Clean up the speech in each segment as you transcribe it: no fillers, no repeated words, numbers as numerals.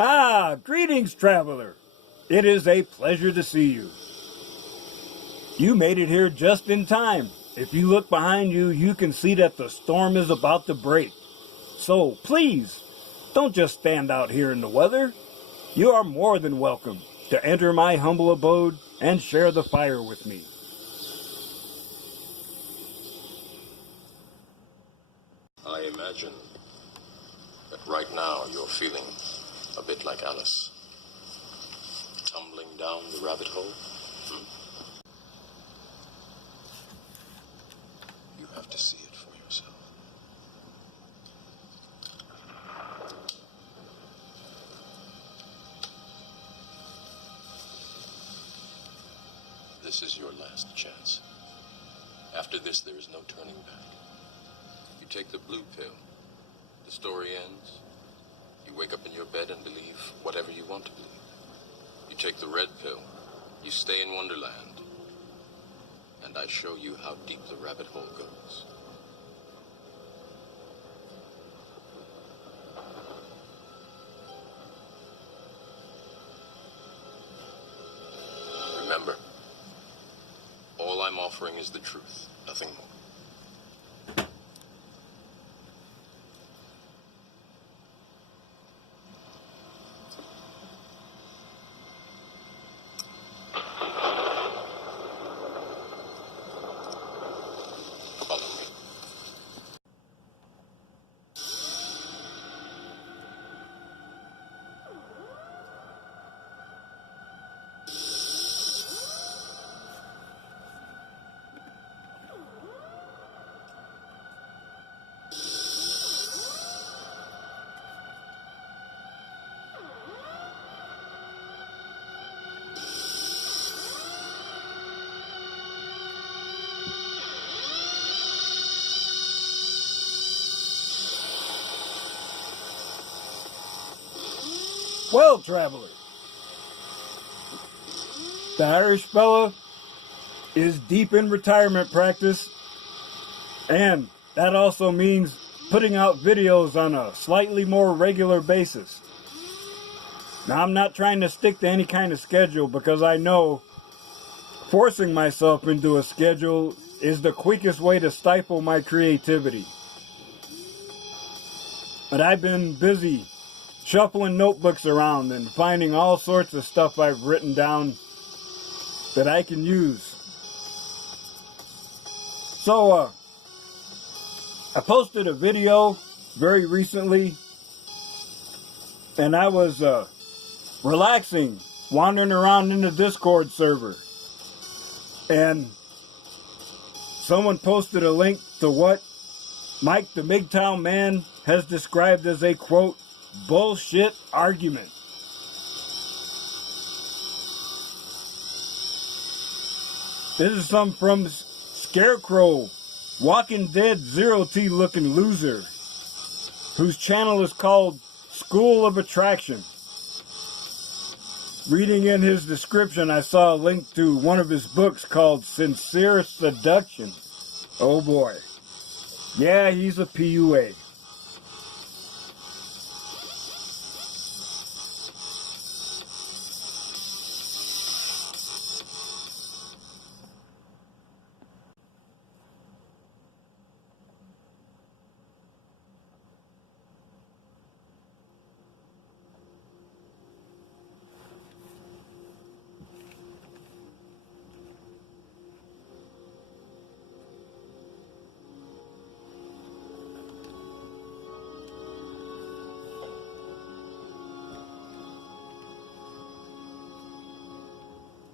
Ah, greetings, traveler. It is a pleasure to see you. You made it here just in time. If you look behind you, you can see that the storm is about to break. So please, don't just stand out here in the weather. You are more than welcome to enter my humble abode and share the fire with me. I imagine that right now you're feeling a bit like Alice, tumbling down the rabbit hole. You have to see it for yourself. This is your last chance. After this, there is no turning back. You take the blue pill, the story ends. You wake up in your bed and believe whatever you want to believe. You take the red pill, you stay in Wonderland, and I show you how deep the rabbit hole goes. Remember, all I'm offering is the truth, nothing more. Well, traveler, the Irish fella is deep in retirement practice, and that also means putting out videos on a slightly more regular basis. Now, I'm not trying to stick to any kind of schedule because I know forcing myself into a schedule is the quickest way to stifle my creativity. But I've been busy shuffling notebooks around and finding all sorts of stuff I've written down that I can use. So, I posted a video very recently, and I was relaxing, wandering around in the Discord server, and someone posted a link to what Mike the MGTOW man has described as a, quote, bullshit argument. This is some from Scarecrow, Walking Dead Zero T looking loser, whose channel is called School of Attraction. Reading in his description, I saw a link to one of his books called Sincere Seduction. Oh boy. Yeah, he's a PUA.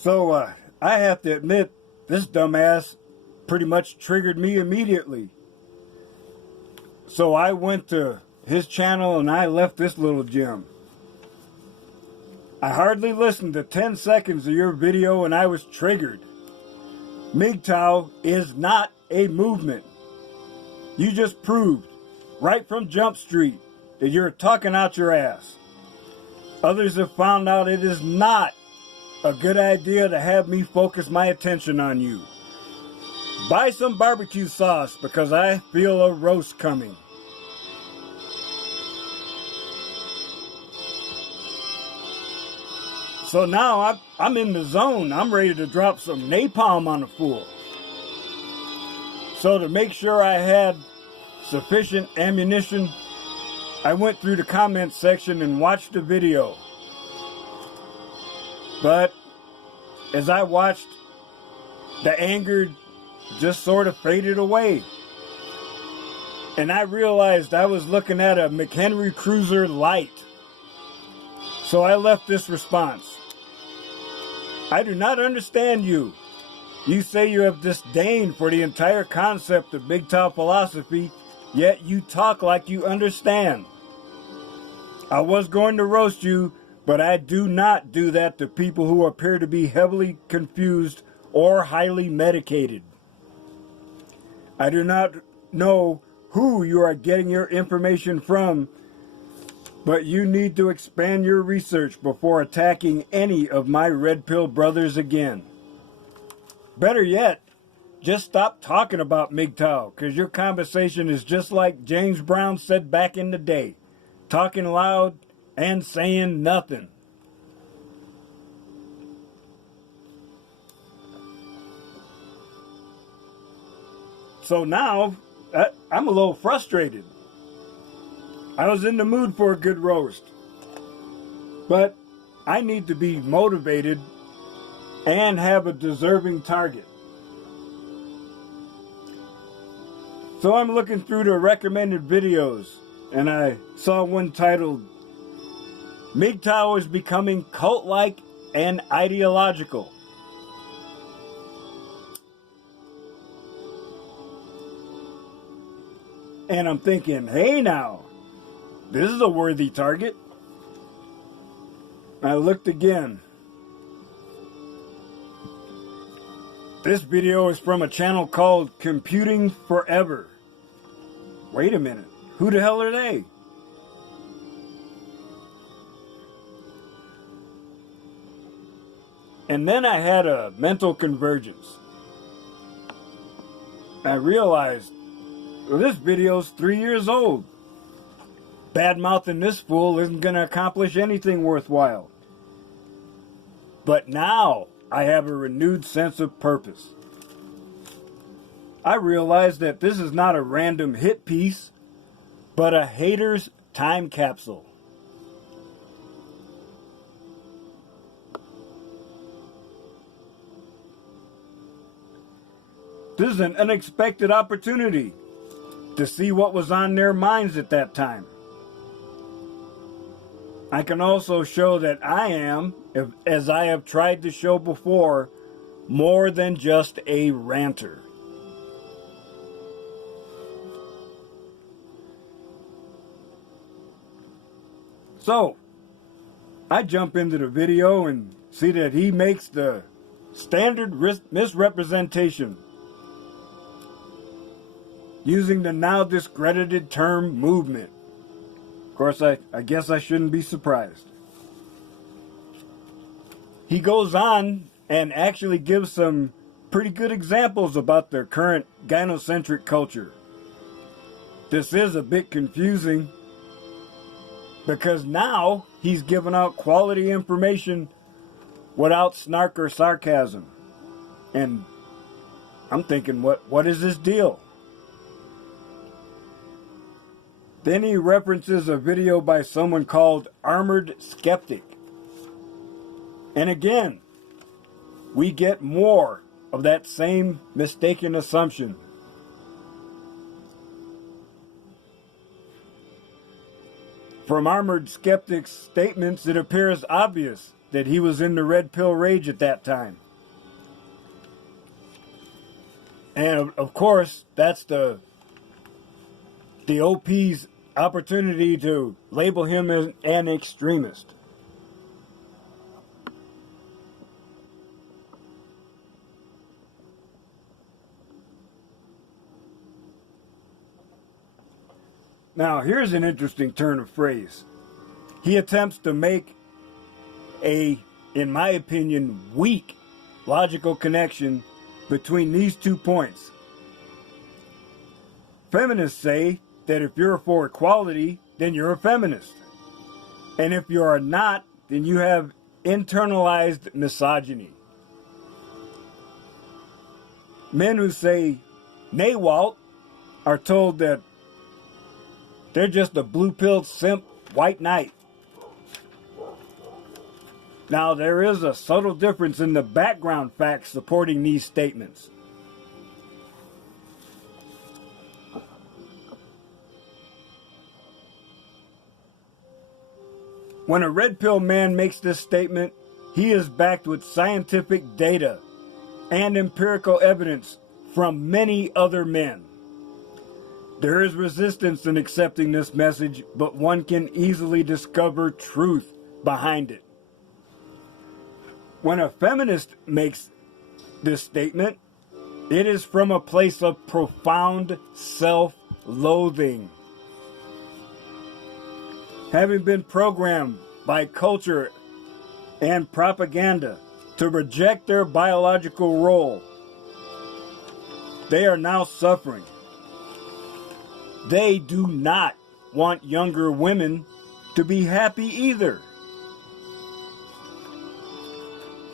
So, I have to admit, this dumbass pretty much triggered me immediately. So I went to his channel and I left this little gem. I hardly listened to 10 seconds of your video and I was triggered. MGTOW is not a movement. You just proved, right from Jump Street, that you're talking out your ass. Others have found out it is not a good idea to have me focus my attention on you. Buy some barbecue sauce because I feel a roast coming. So now I'm in the zone. I'm ready to drop some napalm on the fool. So to make sure I had sufficient ammunition, I went through the comments section and watched the video. But as I watched, the anger just sort of faded away. And I realized I was looking at a McHenry Cruiser Light. So I left this response. I do not understand you. You say you have disdain for the entire concept of MGTOW philosophy, yet you talk like you understand. I was going to roast you, but I do not do that to people who appear to be heavily confused or highly medicated. I do not know who you are getting your information from, but you need to expand your research before attacking any of my red pill brothers again. Better yet, just stop talking about MGTOW, because your conversation is just like James Brown said back in the day, talking loud and saying nothing. So now, I'm a little frustrated. I was in the mood for a good roast, but I need to be motivated and have a deserving target. So I'm looking through the recommended videos, and I saw one titled, MGTOW is becoming cult-like and ideological. And I'm thinking, hey now, this is a worthy target. I looked again. This video is from a channel called Computing Forever. Wait a minute, who the hell are they? And then I had a mental convergence. I realized, well, this video's 3 years old. Bad-mouthing this fool isn't going to accomplish anything worthwhile. But now I have a renewed sense of purpose. I realize that this is not a random hit piece, but a hater's time capsule. This is an unexpected opportunity to see what was on their minds at that time. I can also show that I am, as I have tried to show before, more than just a ranter. So, I jump into the video and see that he makes the standard misrepresentation using the now discredited term movement. Of course, I guess I shouldn't be surprised. He goes on and actually gives some pretty good examples about their current gynocentric culture. This is a bit confusing because now he's giving out quality information without snark or sarcasm. And I'm thinking, what is this deal? Then he references a video by someone called Armored Skeptic. And again, we get more of that same mistaken assumption. From Armored Skeptic's statements, it appears obvious that he was in the red pill rage at that time. And of course, that's the OP's opportunity to label him as an extremist. Now, here's an interesting turn of phrase. He attempts to make a, in my opinion, weak logical connection between these 2 points. Feminists say that if you're for equality, then you're a feminist. And if you are not, then you have internalized misogyny. Men who say "Nawalt" are told that they're just a blue-pilled simp white knight. Now, there is a subtle difference in the background facts supporting these statements. When a red pill man makes this statement, he is backed with scientific data and empirical evidence from many other men. There is resistance in accepting this message, but one can easily discover truth behind it. When a feminist makes this statement, it is from a place of profound self-loathing. Having been programmed by culture and propaganda to reject their biological role, they are now suffering. They do not want younger women to be happy either.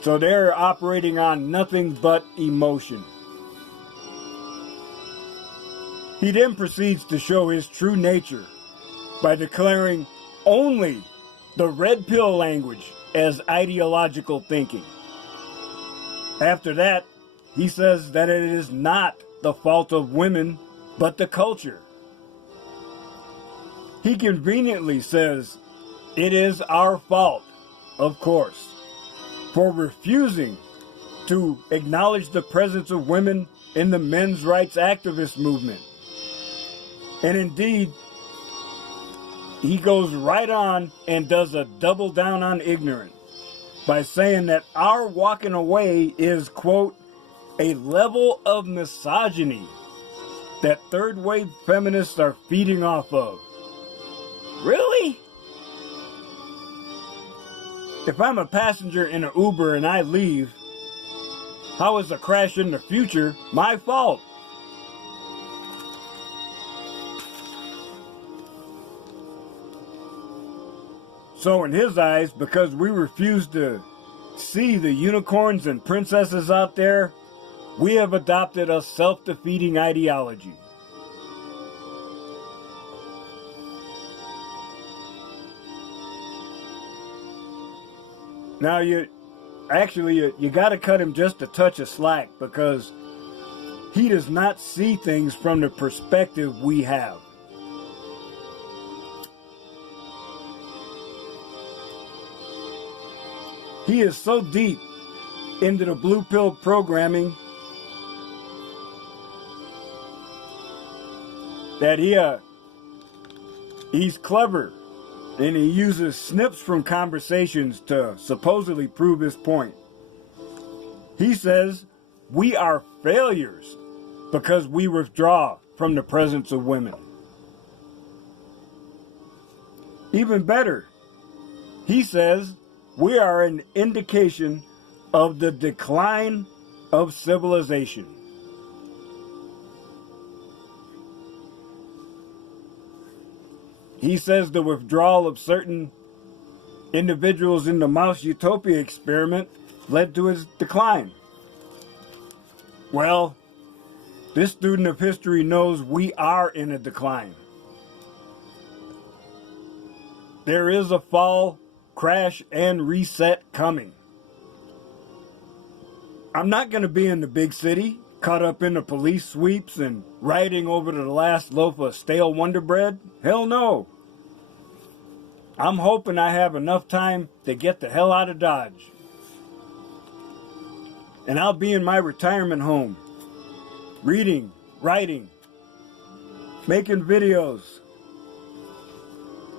So they're operating on nothing but emotion. He then proceeds to show his true nature by declaring only the red pill language as ideological thinking. After that, he says that it is not the fault of women, but the culture. He conveniently says it is our fault, of course, for refusing to acknowledge the presence of women in the men's rights activist movement. And indeed, he goes right on and does a double down on ignorance by saying that our walking away is, quote, a level of misogyny that third wave feminists are feeding off of. Really? If I'm a passenger in an Uber and I leave, how is a crash in the future my fault? So in his eyes, because we refuse to see the unicorns and princesses out there, we have adopted a self-defeating ideology. Now you got to cut him just a touch of slack, because he does not see things from the perspective we have. He is so deep into the blue pill programming that he's clever, and he uses snips from conversations to supposedly prove his point. He says we are failures because we withdraw from the presence of women. Even better, he says we are an indication of the decline of civilization. He says the withdrawal of certain individuals in the mouse utopia experiment led to his decline. Well, this student of history knows we are in a decline. There is a fall, crash, and reset coming. I'm not going to be in the big city, caught up in the police sweeps and rioting over the last loaf of stale Wonder Bread. Hell no. I'm hoping I have enough time to get the hell out of Dodge. And I'll be in my retirement home, reading, writing, making videos,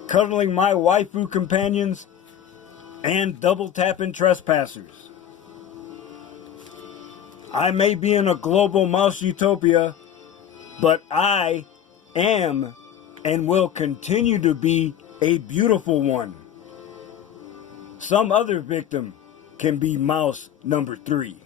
cuddling my waifu companions, and double tapping trespassers. I may be in a global mouse utopia, but I am and will continue to be a beautiful one. Some other victim can be mouse number 3.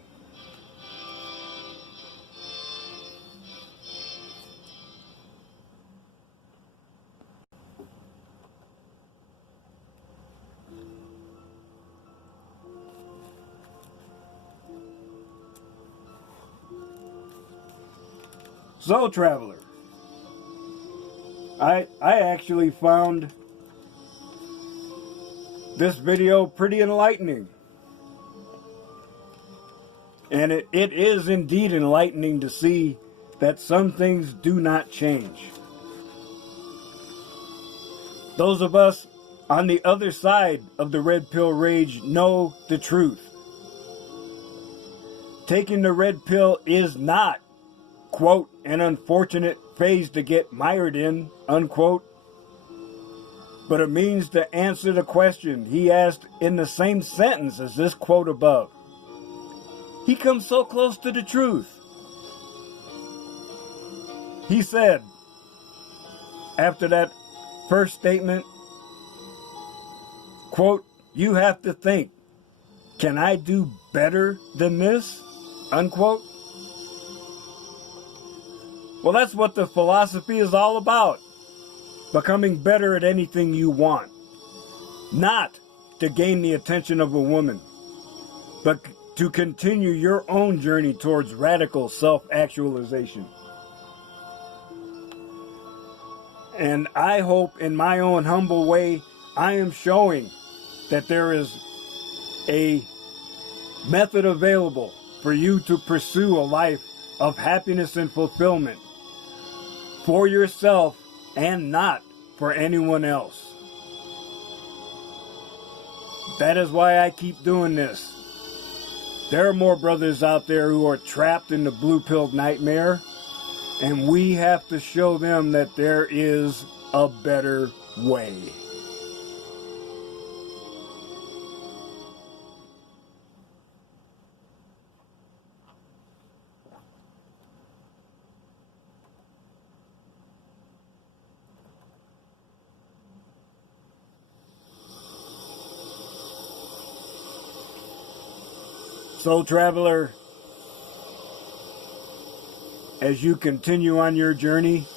So, traveler, I actually found this video pretty enlightening. And it is indeed enlightening to see that some things do not change. Those of us on the other side of the red pill rage know the truth. Taking the red pill is not, quote, an unfortunate phase to get mired in, unquote, but a means to answer the question he asked in the same sentence as this quote above. He comes so close to the truth. He said, after that first statement, quote, you have to think, can I do better than this? Unquote. Well, that's what the philosophy is all about. Becoming better at anything you want. Not to gain the attention of a woman, but to continue your own journey towards radical self-actualization. And I hope in my own humble way, I am showing that there is a method available for you to pursue a life of happiness and fulfillment for yourself and not for anyone else. That is why I keep doing this. There are more brothers out there who are trapped in the blue pill nightmare, and we have to show them that there is a better way. So, traveler, as you continue on your journey,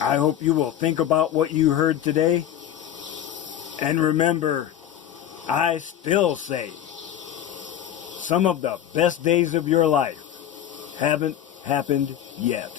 I hope you will think about what you heard today. And remember, I still say, some of the best days of your life haven't happened yet.